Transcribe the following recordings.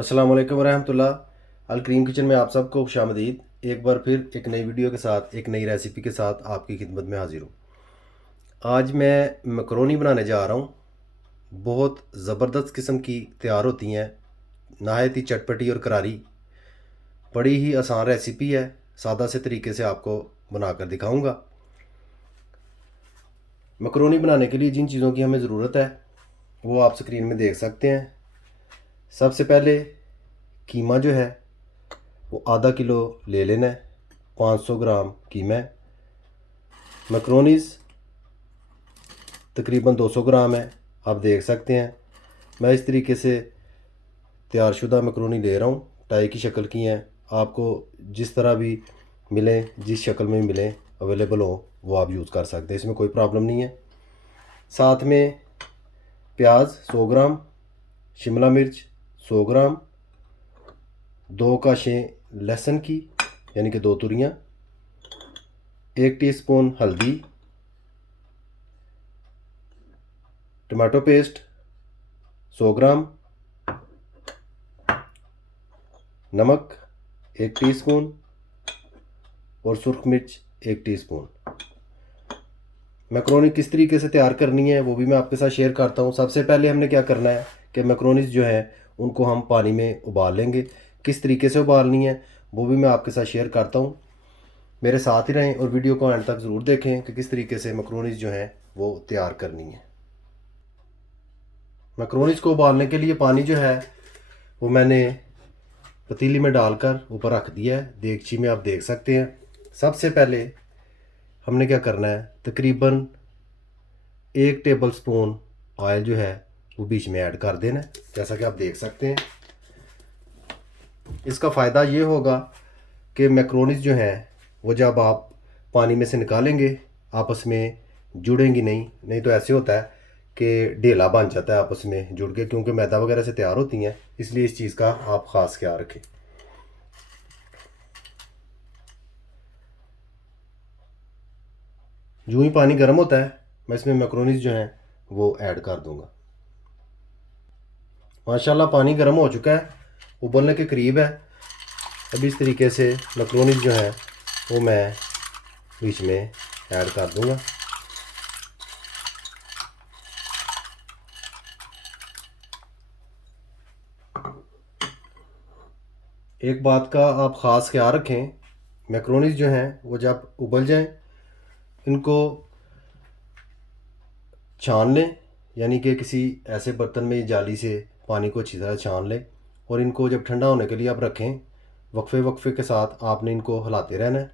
अस्सलाम वालेकुम वरहमतुल्लाह। अल करीम किचन में आप सबको खुशामदीद। एक बार फिर एक नई वीडियो के साथ एक नई रेसिपी के साथ आपकी खिदमत में हाजिर हूँ। आज मैं मकरोनी बनाने जा रहा हूँ। बहुत ज़बरदस्त किस्म की तैयार होती हैं, नहायत ही चटपटी और करारी। बड़ी ही आसान रेसिपी है, सादा से तरीके से आपको बनाकर दिखाऊंगा। मकरोनी बनाने के लिए जिन चीज़ों की हमें ज़रूरत है वो आप स्क्रीन में देख सकते हैं। सबसे पहले कीमा जो है वो आधा किलो ले लेना है। 500 ग्राम कीमा है। मैक्रोनीज़ तकरीबन 200 ग्राम है। आप देख सकते हैं मैं इस तरीके से तैयारशुदा मैक्रोनी ले रहा हूँ। टाई की शक्ल की हैं। आपको जिस तरह भी मिलें, जिस शक्ल में मिलें, अवेलेबल हो, वो आप यूज़ कर सकते हैं, इसमें कोई प्रॉब्लम नहीं है। साथ में प्याज 100 ग्राम, शिमला मिर्च 100 ग्राम, 2 काशें लहसुन की यानी कि 2 तुरियाँ, 1 टीस्पून हल्दी, टमाटो पेस्ट 100 ग्राम, नमक 1 टीस्पून और सुरख मिर्च 1 टीस्पून। मैक्रोनी किस तरीके से तैयार करनी है वो भी मैं आपके साथ शेयर करता हूँ। सबसे पहले हमने क्या करना है कि मैक्रोनीज जो है उनको हम पानी में उबाल लेंगे। किस तरीके से उबालनी है वो भी मैं आपके साथ शेयर करता हूँ। मेरे साथ ही रहें और वीडियो को एंड तक ज़रूर देखें कि किस तरीके से मैक्रोनीज जो हैं वो तैयार करनी है। मैक्रोनीज को उबालने के लिए पानी जो है वो मैंने पतीली में डालकर ऊपर रख दिया है, देगची में, आप देख सकते हैं। सबसे पहले हमने क्या करना है, तकरीबन 1 टेबल स्पून ऑयल जो है वो बीच में ऐड कर देना है, जैसा कि आप देख सकते हैं। इसका फ़ायदा ये होगा कि मैक्रोनीज जो हैं वो जब आप पानी में से निकालेंगे आपस में जुड़ेंगी नहीं तो ऐसे होता है कि ढेला बन जाता है आपस में जुड़ के, क्योंकि मैदा वगैरह से तैयार होती हैं। इसलिए इस चीज़ का आप ख़ास ख्याल रखें। यूँ ही पानी गर्म होता है मैं इसमें मैक्रोनीज जो हैं वो ऐड कर दूंगा। माशाल्लाह पानी गर्म हो चुका है, उबलने के करीब है। अभी इस तरीके से मैक्रोनीज जो हैं वो मैं बीच में ऐड कर दूंगा। एक बात का आप ख़ास ख्याल रखें, मैक्रोनीज जो हैं वो जब उबल जाएं इनको छान लें, यानी कि किसी ऐसे बर्तन में जाली से पानी को अच्छी तरह छान लें और इनको जब ठंडा होने के लिए आप रखें। वक्फे वक्फे के साथ आपने इनको हिलाते रहना है,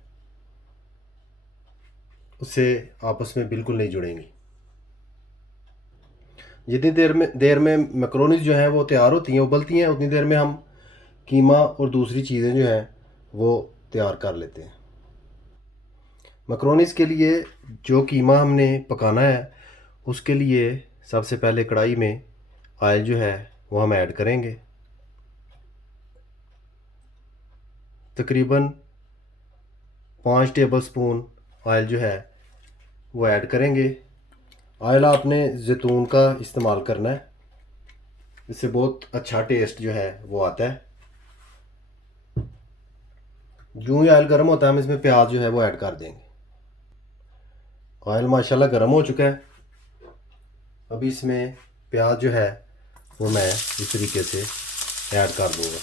उससे आपस में बिल्कुल नहीं जुड़ेंगी। जितनी देर में मैक्रोनीज जो हैं वो तैयार होती हैं, उबलती हैं, उतनी देर में हम कीमा और दूसरी चीज़ें जो हैं वो तैयार कर लेते हैं। मैक्रोनीज के लिए जो कीमा हमने पकाना है उसके लिए सबसे पहले कढ़ाई में ऑयल जो है वो हम ऐड करेंगे। तकरीबन 5 टेबल स्पून ऑयल जो है वो ऐड करेंगे। ऑयल आपने ज़ैतून का इस्तेमाल करना है, इससे बहुत अच्छा टेस्ट जो है वो आता है। जो ही ऑयल गर्म होता है हम इसमें प्याज जो है वो ऐड कर देंगे। ऑयल माशाल्लाह गर्म हो चुका है। अभी इसमें प्याज जो है वो मैं इस तरीके से ऐड कर दूँगा।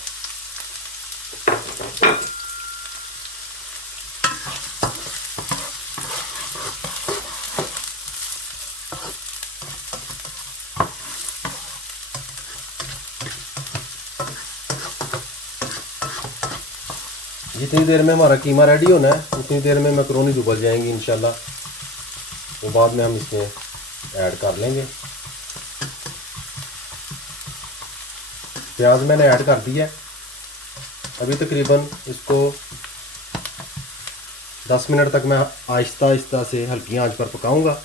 जितनी देर में हमारा कीमा रेडी होना है उतनी देर में मैक्रोनी उबल जाएंगी इंशाल्लाह, वो बाद में हम इसमें ऐड कर लेंगे। प्याज मैंने ऐड कर दिया है। अभी तकरीबन इसको 10 मिनट तक मैं आहिस्ता आहिस्ता से हल्की आंच पर पकाऊंगा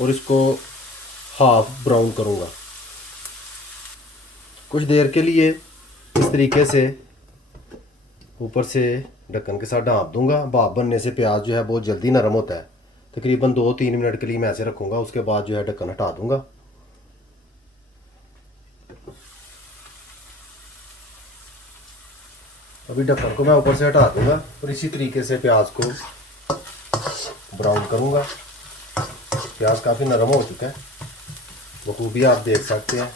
और इसको हाफ ब्राउन करूंगा। कुछ देर के लिए इस तरीके से ऊपर से ढक्कन के साथ ढाँप दूंगा। भाप बनने से प्याज जो है बहुत जल्दी नरम होता है। तकरीबन 2-3 मिनट के लिए मैं ऐसे रखूँगा, उसके बाद जो है ढक्कन हटा दूंगा। अभी ढक्कन को मैं ऊपर से हटा दूंगा और इसी तरीके से प्याज को ब्राउन करूंगा। प्याज काफ़ी नरम हो चुका है, बखूबी आप देख सकते हैं।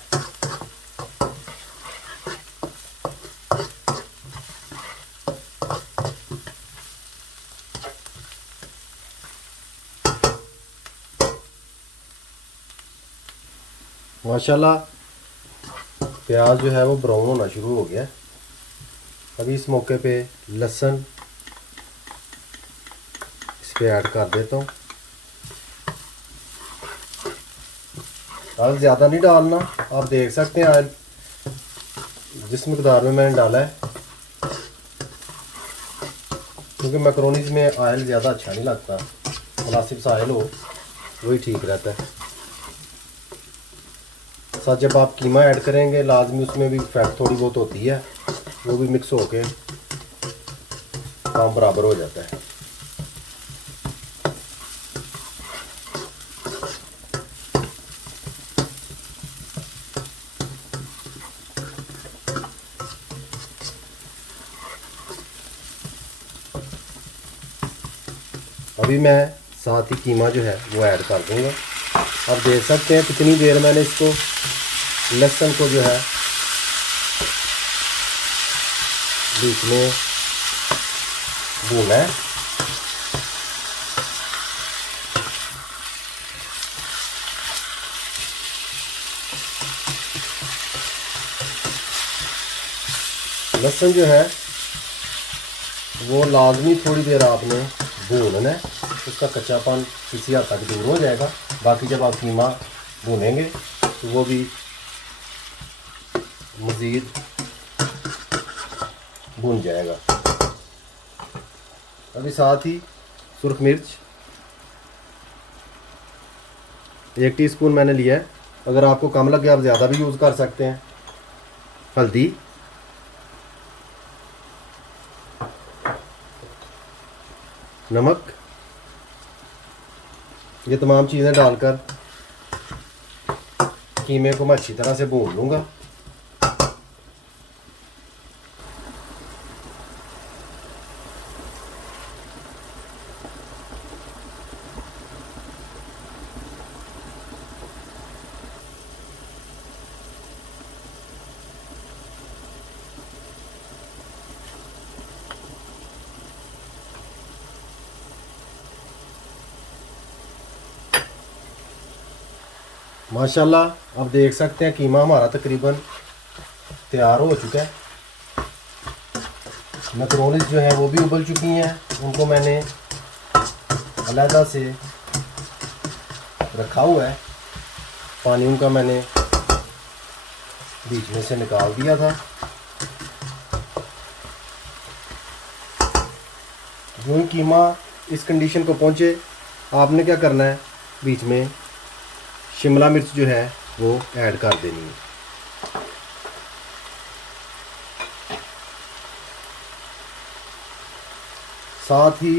माशाल्लाह प्याज जो है वो ब्राउन होना शुरू हो गया। अभी इस मौके पे लहसुन इस पे ऐड कर देता हूँ। ऑयल ज़्यादा नहीं डालना, आप देख सकते हैं ऑयल जिस मकदार में मैंने डाला है, क्योंकि मैक्रोनीज में ऑयल ज़्यादा अच्छा नहीं लगता। मुनासिब सा ऑयल हो वही ठीक रहता है। साथ जब आप कीमा ऐड करेंगे लाजमी उसमें भी फैट थोड़ी बहुत होती है, वो भी मिक्स होके काम बराबर हो जाता है। अभी मैं साथ ही कीमा जो है वो ऐड कर दूंगा। आप देख सकते हैं कितनी देर मैंने इसको लहसुन को जो है बीच में भूना है। लहसुन जो है वो लाजमी थोड़ी देर आपने भूनना है, उसका कच्चापन किसी हद तक दूर हो जाएगा। बाकी जब आप कीमा भूनेंगे तो वो भी मज़ीद भून जाएगा। अभी साथ ही सुरख मिर्च 1 टीस्पून मैंने लिया है, अगर आपको कम लगे आप ज़्यादा भी यूज़ कर सकते हैं। हल्दी, नमक, ये तमाम चीज़ें डालकर कीमे को मैं अच्छी तरह से भून लूँगा। माशाल्लाह आप देख सकते हैं कीमा हमारा तकरीबन तैयार हो चुका है। मैक्रोनीज जो है वो भी उबल चुकी हैं, उनको मैंने अलहदा से रखा हुआ है। पानी उनका मैंने बीच में से निकाल दिया था। जो ही कीमा इस कंडीशन को पहुँचे आपने क्या करना है, बीच में शिमला मिर्च जो है वो ऐड कर देनी है। साथ ही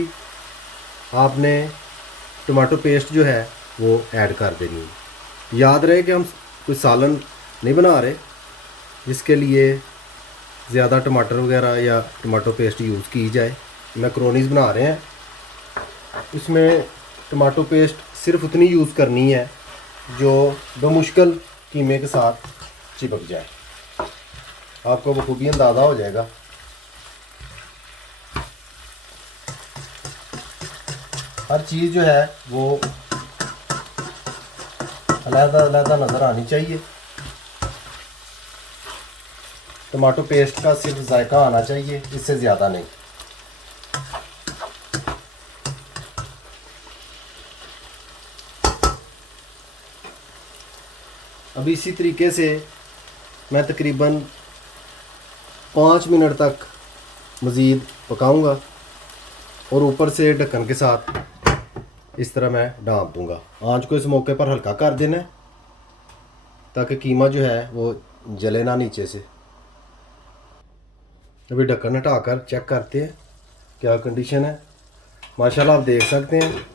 आपने टमाटो पेस्ट जो है वो ऐड कर देनी है। याद रहे कि हम कोई सालन नहीं बना रहे जिसके लिए ज़्यादा टमाटर वगैरह या टमाटो पेस्ट यूज़ की जाए। मैक्रोनीज बना रहे हैं, इसमें टमाटो पेस्ट सिर्फ उतनी यूज़ करनी है जो बमुश्किल कीमे के साथ चिपक जाए। आपको बखूबी अंदाज़ा हो जाएगा। हर चीज़ जो है वो अलग-अलग नज़र आनी चाहिए। टमाटो पेस्ट का सिर्फ जायका आना चाहिए, इससे ज़्यादा नहीं। अभी इसी तरीके से मैं तकरीबन 5 मिनट तक मज़ीद पकाऊंगा और ऊपर से ढक्कन के साथ इस तरह मैं ढाँप दूंगा। आंच को इस मौके पर हल्का कर देना है ताकि कीमा जो है वो जले ना नीचे से। अभी ढक्कन हटाकर चेक करते हैं क्या कंडीशन है। माशाल्लाह आप देख सकते हैं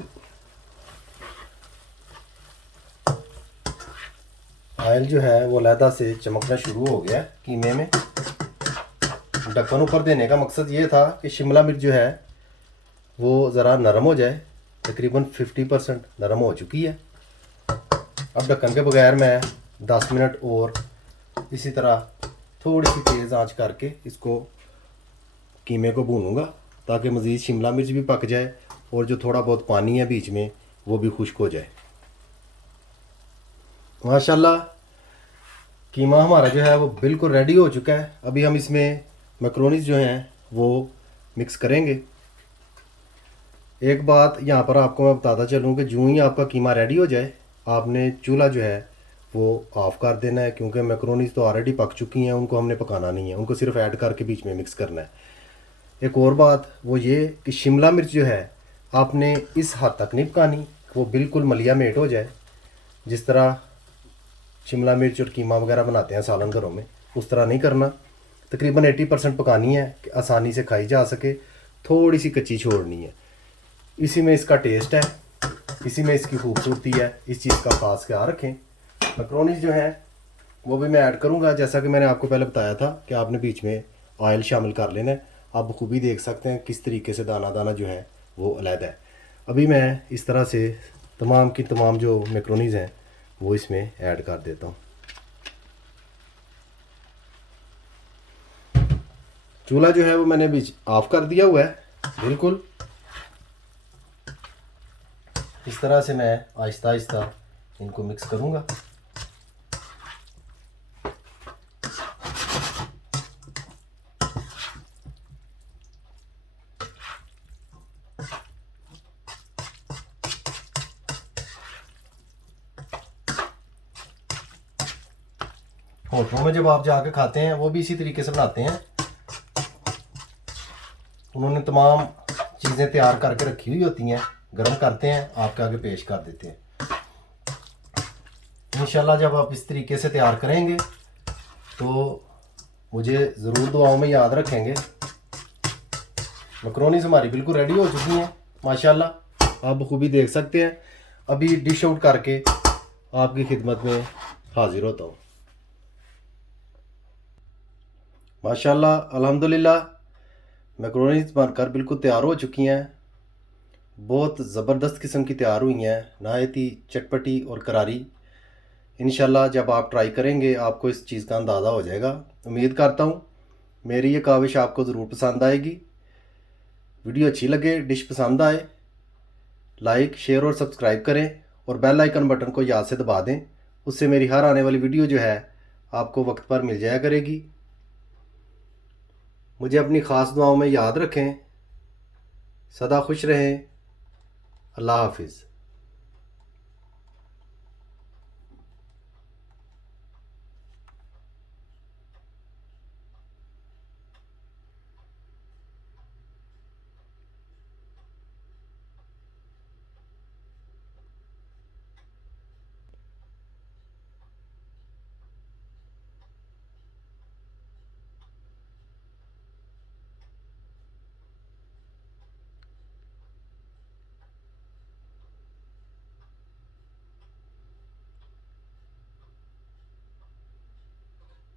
ऑयल जो है वो अलहदा से चमकना शुरू हो गया कीमे में। ढक्कन ऊपर देने का मकसद ये था कि शिमला मिर्च जो है वो ज़रा नरम हो जाए। तकरीबन 50% नरम हो चुकी है। अब ढक्कन के बगैर मैं 10 मिनट और इसी तरह थोड़ी सी तेज़ आंच करके इसको कीमे को भूनूंगा, ताकि मज़ीद शिमला मिर्च भी पक जाए और जो थोड़ा बहुत पानी है बीच में वो भी खुश्क हो जाए। माशाल्लाह कीमा हमारा जो है वो बिल्कुल रेडी हो चुका है। अभी हम इसमें मैक्रोनीज जो हैं वो मिक्स करेंगे। एक बात यहाँ पर आपको मैं बताता चलूँ कि जो ही आपका कीमा रेडी हो जाए आपने चूल्हा जो है वो ऑफ़ कर देना है, क्योंकि मैक्रोनीज तो ऑलरेडी पक चुकी हैं, उनको हमने पकाना नहीं है, उनको सिर्फ ऐड करके बीच में मिक्स करना है। एक और बात वो ये कि शिमला मिर्च जो है आपने इस हद तक नहीं पकानी, वो बिल्कुल मलिया मेट हो जाए। जिस तरह शिमला मिर्च और कीमा वगैरह बनाते हैं सालन घरों में, उस तरह नहीं करना। तकरीबन 80% पकानी है कि आसानी से खाई जा सके, थोड़ी सी कच्ची छोड़नी है। इसी में इसका टेस्ट है, इसी में इसकी खूबसूरती है। इस चीज़ का खास ख्याल रखें। मैक्रोनीज जो है वो भी मैं ऐड करूँगा, जैसा कि मैंने आपको पहले बताया था कि आपने बीच में ऑयल शामिल कर लेना है। आप खूबी देख सकते हैं किस तरीके से दाना दाना जो है वो अलग है। अभी मैं इस तरह से तमाम की तमाम जो मैक्रोनीज हैं वो इसमें ऐड कर देता हूँ। चूल्हा जो है वो मैंने बीच ऑफ कर दिया हुआ है बिल्कुल। इस तरह से मैं आहिस्ता आहिस्ता इनको मिक्स करूँगा। होटलों में जब आप जाके खाते हैं वो भी इसी तरीके से बनाते हैं। उन्होंने तमाम चीज़ें तैयार करके रखी हुई होती हैं, गर्म करते हैं, आपके आगे पेश कर देते हैं। इंशाल्लाह जब आप इस तरीके से तैयार करेंगे तो मुझे ज़रूर दुआओं में याद रखेंगे। मैक्रोनीज हमारी बिल्कुल रेडी हो चुकी हैं माशाल्लाह, आप बखूबी देख सकते हैं। अभी डिश आउट करके आपकी खिदमत में हाजिर होता हूँ। माशाल्लाह अल्हम्दुलिल्लाह मैक्रोनीज बनकर बिल्कुल तैयार हो चुकी हैं। बहुत ज़बरदस्त किस्म की तैयार हुई हैं, नहायत ही चटपटी और करारी। इंशाल्लाह जब आप ट्राई करेंगे आपको इस चीज़ का अंदाज़ा हो जाएगा। उम्मीद करता हूँ मेरी ये काविश आपको ज़रूर पसंद आएगी। वीडियो अच्छी लगे, डिश पसंद आए, लाइक शेयर और सब्सक्राइब करें और बेल आइकन बटन को याद से दबा दें। उससे मेरी हर आने वाली वीडियो जो है आपको वक्त पर मिल जाया करेगी। मुझे अपनी ख़ास दुआओं में याद रखें। सदा खुश रहें। अल्लाह हाफिज़।